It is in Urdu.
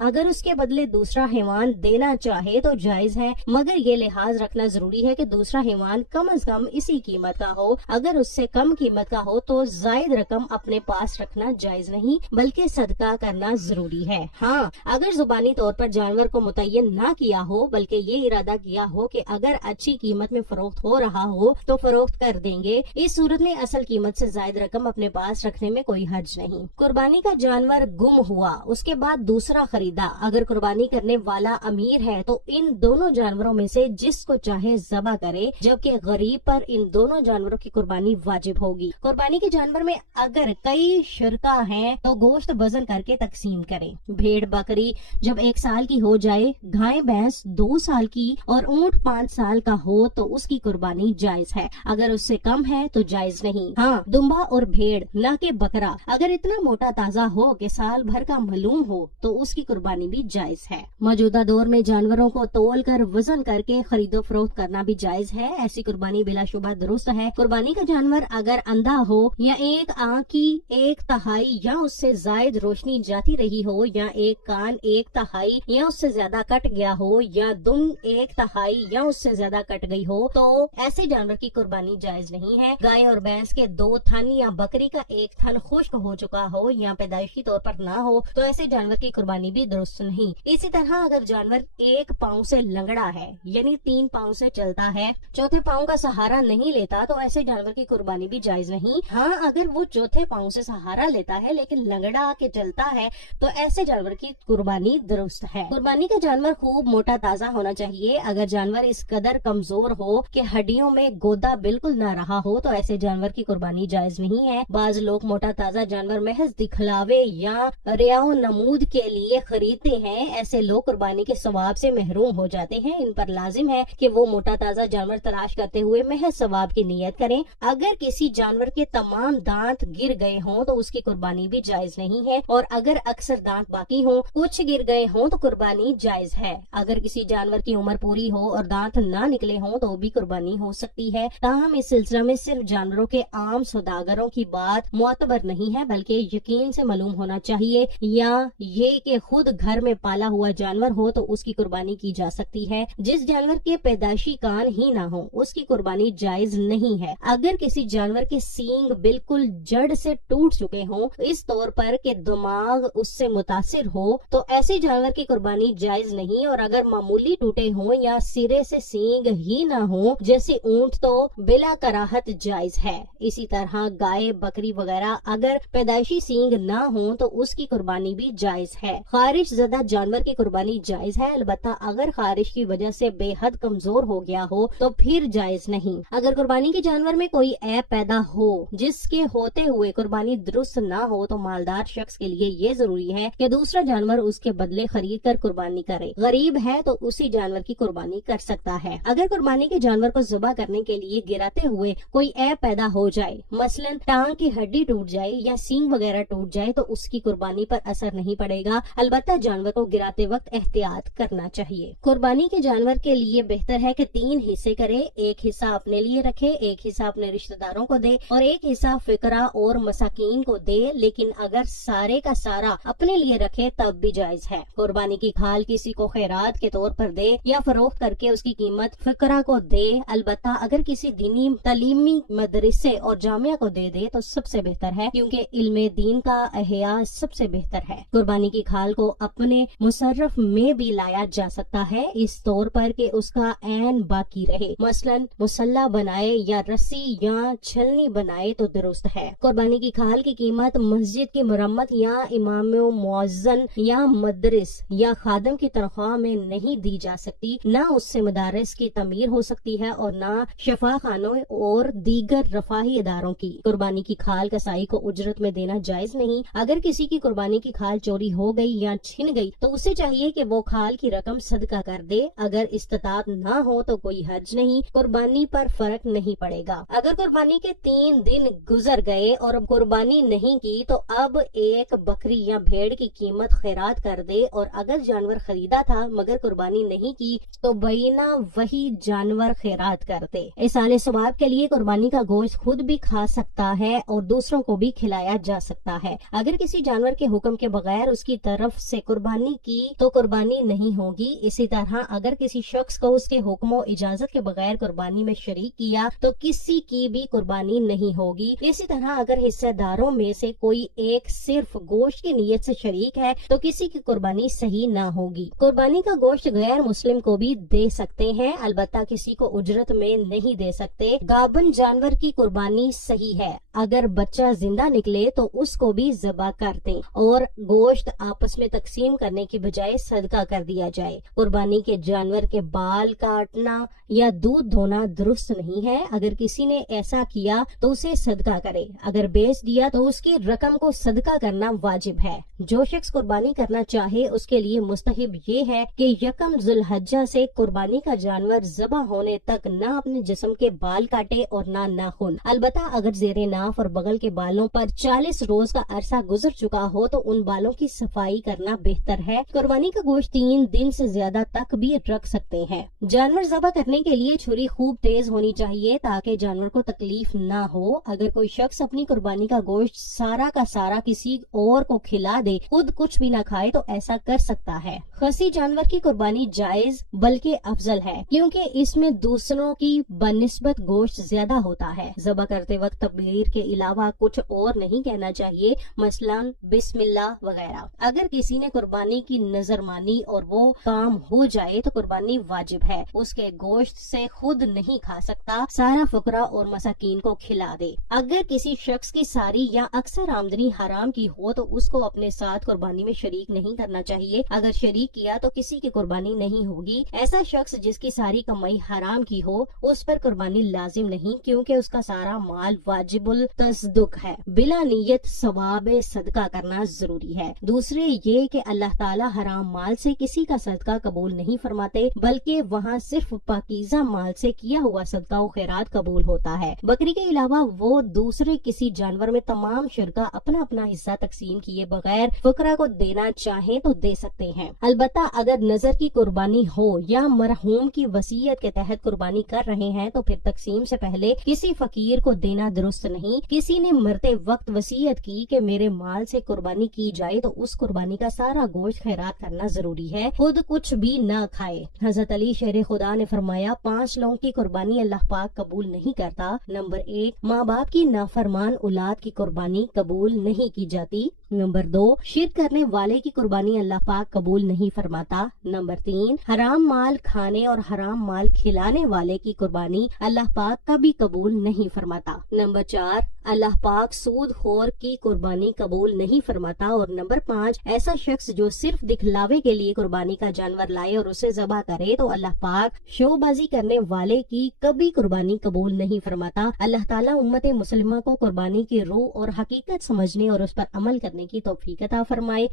اگر اس کے بدلے دوسرا حیوان دینا چاہے تو جائز ہے، مگر یہ لحاظ رکھنا ضروری ہے کہ دوسرا حیوان کم از کم اسی قیمت کا ہو۔ اگر اس سے کم قیمت کا ہو تو زائد رقم اپنے پاس رکھنا جائز نہیں بلکہ صدقہ کرنا ضروری ہے۔ ہاں، اگر زبانی طور پر جانور کو متعین نہ کیا ہو بلکہ یہ ارادہ کیا ہو کہ اگر اچھی قیمت میں فروخت ہو رہا ہو تو فروخت کر دیں گے، اس صورت میں اصل قیمت سے زائد رقم اپنے پاس رکھنے میں کوئی حرج نہیں۔ قربانی کا جانور گم ہوا، اس کے بعد دوسرا خریدا، اگر قربانی کرنے والا امیر ہے تو ان دونوں جانوروں میں سے جس کو چاہے ذبح کرے، جبکہ غریب پر ان دونوں جانوروں کی قربانی واجب ہوگی۔ قربانی کے جانور میں اگر کئی شرکا ہیں تو گوشت وزن کر کے تقسیم کریں۔ بھیڑ بکری جب 1 سال کی ہو جائے، گائے بھینس 2 سال کی اور اونٹ 5 سال کا ہو تو اس کی قربانی جائز ہے، اگر اس سے کم ہے تو جائز نہیں۔ ہاں، دمبا اور بھیڑ نہ کہ بکرا اگر اتنا موٹا تازہ ہو کہ سال بھر کا معلوم ہو تو اس کی قربانی بھی جائز ہے۔ موجودہ دور میں جانوروں کو تول کر وزن کر کے خرید و فروخت کرنا بھی جائز ہے، ایسی قربانی بلا شبہ درست ہے۔ قربانی کا جانور اگر اندھا ہو یا ایک آنکھ کی 1/3 یا اس سے زائد روشنی جاتی رہی ہو، یا ایک کان 1/3 یا اس سے زیادہ کٹ گیا ہو، یا دم 1/3 یا اس سے زیادہ کٹ گئی ہو تو ایسے جانور کی قربانی جائز نہیں ہے۔ گائے اور بھینس کے 2 تھن یا بکری کا 1 تھن خشک ہو چکا ہو یا پیدائشی طور پر نہ ہو تو ایسے جانور کی قربانی بھی درست نہیں۔ اسی طرح اگر جانور 1 پاؤں سے لنگڑا ہے، یعنی 3 پاؤں سے چلتا ہے، 4تھے پاؤں کا سہارا نہیں لیتا تو ایسے جانور کی قربانی بھی جائز نہیں۔ ہاں، اگر وہ 4تھے پاؤں سے سہارا لیتا ہے لیکن لنگڑا کے چلتا ہے تو ایسے جانور کی قربانی درست ہے۔ قربانی کا جانور خوب موٹا تازہ ہونا چاہیے، اگر جانور اس قدر کمزور ہو کہ ہڈیوں میں گودا بالکل نہ رہا ہو تو ایسے جانور کی قربانی جائز نہیں ہے۔ بعض لوگ موٹا تازہ جانور محض دکھلاوے یا ریا و نمود کے لیے خریدتے ہیں، ایسے لوگ قربانی کے ثواب سے محروم ہو جاتے ہیں۔ ان پر لازم ہے کہ وہ موٹا تازہ جانور تلاش کرتے ہوئے محض ثواب کی نیت کریں۔ اگر کسی جانور کے تمام دانت گر گئے ہوں تو اس کی قربانی بھی جائز نہیں ہے، اور اگر اکثر دانت باقی ہوں، کچھ گر گئے ہوں تو قربانی جائز ہے۔ اگر کسی جانور کی عمر پوری ہو اور دانت نہ نکلے ہوں تو بھی قربانی ہو سکتی ہے، تاہم اس سلسلہ میں صرف جانوروں کے عام سوداگروں کی بات معتبر نہیں ہے بلکہ یقین سے معلوم ہونا چاہیے، یا یہ کہ خود گھر میں پالا ہوا جانور ہو تو اس کی قربانی کی جا سکتی ہے۔ جس جانور کے پیدائشی کان ہی نہ ہو اس کی قربانی جائز نہیں ہے۔ اگر کسی جانور کے سینگ بالکل جڑ سے ٹوٹ چکے ہوں، اس طور پر کہ دماغ اس سے متاثر ہو، تو ایسے جانور کی قربانی جائز نہیں، اور اگر معمولی ٹوٹے ہوں یا سرے سے سینگ ہی نہ ہو جیسے اونٹ تو بلا کراہت جائز ہے۔ اسی طرح گائے، بکری وغیرہ اگر پیدائشی سینگ نہ ہوں تو اس کی قربانی بھی جائز ہے۔ خارش زدہ جانور کی قربانی جائز ہے، البتہ اگر خارش کی وجہ سے بے حد کمزور ہو گیا ہو تو پھر جائز نہیں۔ اگر قربانی کے جانور میں کوئی عیب پیدا ہو جس کے ہوتے ہوئے قربانی درست نہ ہو تو مالدار شخص کے لیے یہ ضروری ہے کہ دوسرا جانور اس کے بدلے خرید کر قربانی کرے۔ غریب ہے تو اسی جانور کی قربانی کر سکتا ہے۔ اگر قربانی کے جانور کو ذبح کرنے کے لیے گراتے ہوئے کوئی عیب پیدا ہو جائے، مثلا ٹانگ کی ہڈی ٹوٹ جائے یا سینگ وغیرہ ٹوٹ جائے، تو اس کی قربانی پر اثر نہیں پڑے گا، البتہ جانور کو گراتے وقت احتیاط کرنا چاہیے۔ قربانی کے جانور کے لیے بہتر ہے کہ 3 حصے کرے، ایک حصہ اپنے لیے رکھے، ایک حصہ اپنے رشتہ داروں کو دے اور ایک حصہ فقراء اور مساکین کو دے، لیکن اگر سارے کا سارا اپنے لیے رکھے تب بھی جائز ہے۔ قربانی کی کھال کسی کو خیرات کے طور پر دے یا فروخت کر کے اس کی قیمت فقراء کو دے، البتہ اگر کسی دینی تعلیمی مدرسے اور جامعہ کو دے دے تو سب سے بہتر ہے، کیونکہ علم دین کا احیاء سب سے بہتر ہے۔ قربانی کی کھال کو اپنے مصرف میں بھی لایا جا سکتا ہے، اس طور پر کہ اس کا عین باقی رہے، مثلا مسلح بنائے یا رسی یا چھلنی بنائے تو درست ہے۔ قربانی کی کھال کی قیمت مسجد کی مرمت یا امام و مؤذن یا مدرس یا خادم کی تنخواہ میں نہیں دی جا سکتی، نہ اس سے مدارس کی تعمیر ہو سکتی ہے اور نہ شفا خانوں اور دیگر رفاہی اداروں کی۔ قربانی کی کھال کسائی کو اجرت میں دینا جائز نہیں۔ اگر کسی کی قربانی کی کھال چوری ہو گئی یا چھن گئی تو اسے چاہیے کہ وہ کھال کی رقم صدقہ کر دے، اگر استطاعت نہ ہو تو کوئی حرج نہیں، قربانی پر فرق نہیں پڑے گا۔ اگر قربانی کے 3 دن گزر گئے اور قربانی نہیں کی تو اب ایک بکری یا بھیڑ کی قیمت خیرات کر دے، اور اگر جانور خریدا تھا مگر قربانی نہیں کی تو بینہ وہی جانور خیرات کر دے۔ ایصال ثواب کے لیے قربانی کا گوشت خود بھی کھا سکتا ہے اور دوسروں کو بھی کھلایا جا سکتا ہے۔ اگر کسی جانور کے حکم کے بغیر اس کی طرف طرف سے قربانی کی تو قربانی نہیں ہوگی. اسی طرح اگر کسی شخص کو اس کے حکم و اجازت کے بغیر قربانی میں شریک کیا تو کسی کی بھی قربانی نہیں ہوگی. اسی طرح اگر حصہ داروں میں سے کوئی ایک صرف گوشت کی نیت سے شریک ہے تو کسی کی قربانی صحیح نہ ہوگی. قربانی کا گوشت غیر مسلم کو بھی دے سکتے ہیں، البتہ کسی کو اجرت میں نہیں دے سکتے. گابن جانور کی قربانی صحیح ہے. اگر بچہ زندہ نکلے تو اس کو بھی ذبح کر دیں اور گوشت آپس میں تقسیم کرنے کی بجائے صدقہ کر دیا جائے. قربانی کے جانور کے بال کاٹنا یا دودھ دھونا درست نہیں ہے. اگر کسی نے ایسا کیا تو اسے صدقہ کرے. اگر بیچ دیا تو اس کی رقم کو صدقہ کرنا واجب ہے. جو شخص قربانی کرنا چاہے اس کے لیے مستحب یہ ہے کہ یکم ذی الحجہ سے قربانی کا جانور ذبح ہونے تک نہ اپنے جسم کے بال کاٹے اور نہ ناخن. البتہ اگر زیر ناف اور بغل کے بالوں پر 40 روز کا عرصہ گزر چکا ہو تو ان بالوں کی صفائی کرنا بہتر ہے. قربانی کا گوشت 3 دن سے زیادہ تک بھی رکھ سکتے ہیں. جانور ذبح کرنے کے لیے چھری خوب تیز ہونی چاہیے تاکہ جانور کو تکلیف نہ ہو. اگر کوئی شخص اپنی قربانی کا گوشت سارا کا سارا کسی اور کو کھلا دے، خود کچھ بھی نہ کھائے، تو ایسا کر سکتا ہے. خصی جانور کی قربانی جائز بلکہ افضل ہے کیونکہ اس میں دوسروں کی بنسبت گوشت زیادہ ہوتا ہے. ذبح کرتے وقت تکبیر کے علاوہ کچھ اور نہیں کہنا چاہیے، مثلا بسم اللہ وغیرہ. اگر کسی نے قربانی کی نظر مانی اور وہ کام ہو جائے تو قربانی واجب ہے. اس کے گوشت سے خود نہیں کھا سکتا، سارا فقراء اور مساکین کو کھلا دے. اگر کسی شخص کی ساری یا اکثر آمدنی حرام کی ہو تو اس کو اپنے ساتھ قربانی میں شریک نہیں کرنا چاہیے. اگر شریک کیا تو کسی کی قربانی نہیں ہوگی. ایسا شخص جس کی ساری کمائی حرام کی ہو اس پر قربانی لازم نہیں کیونکہ اس کا سارا مال واجب التصدق ہے. بلا نیت ثواب صدقہ کرنا ضروری ہے. دوسرے یہ کہ اللہ تعالی حرام مال سے کسی کا صدقہ قبول نہیں فرماتے بلکہ وہاں صرف پاکیزہ مال سے کیا ہوا صدقہ و خیرات قبول ہوتا ہے. بکری کے علاوہ وہ دوسرے کسی جانور میں تمام شرکا اپنا اپنا حصہ تقسیم کیے بغیر فقراء کو دینا چاہیں تو دے سکتے ہیں. البتہ اگر نظر کی قربانی ہو یا مرحوم کی وصیت کے تحت قربانی کر رہے ہیں تو پھر تقسیم سے پہلے کسی فقیر کو دینا درست نہیں. کسی نے مرتے وقت وصیت کی کہ میرے مال سے قربانی کی جائے تو اس قربانی کا سارا گوشت خیرات کرنا ضروری ہے، خود کچھ بھی نہ کھائے. حضرت علی شیر خدا نے فرمایا 5 لوگوں کی قربانی اللہ پاک قبول نہیں کرتا. نمبر 1 ماں باپ کی نافرمان اولاد کی قربانی قبول نہیں کی جاتی. نمبر 2 شرک کرنے والے کی قربانی اللہ پاک قبول نہیں فرماتا. نمبر 3 حرام مال کھانے اور حرام مال کھلانے والے کی قربانی اللہ پاک کبھی قبول نہیں فرماتا. نمبر 4 اللہ پاک سود خور کی قربانی قبول نہیں فرماتا. اور نمبر 5 ایسا شخص جو صرف دکھلاوے کے لیے قربانی کا جانور لائے اور اسے ذبح کرے تو اللہ پاک شو بازی کرنے والے کی کبھی قربانی قبول نہیں فرماتا. اللہ تعالیٰ امت مسلمہ کو قربانی کی روح اور حقیقت سمجھنے اور اس پر عمل کرنے کی توفیق عطا فرمائے.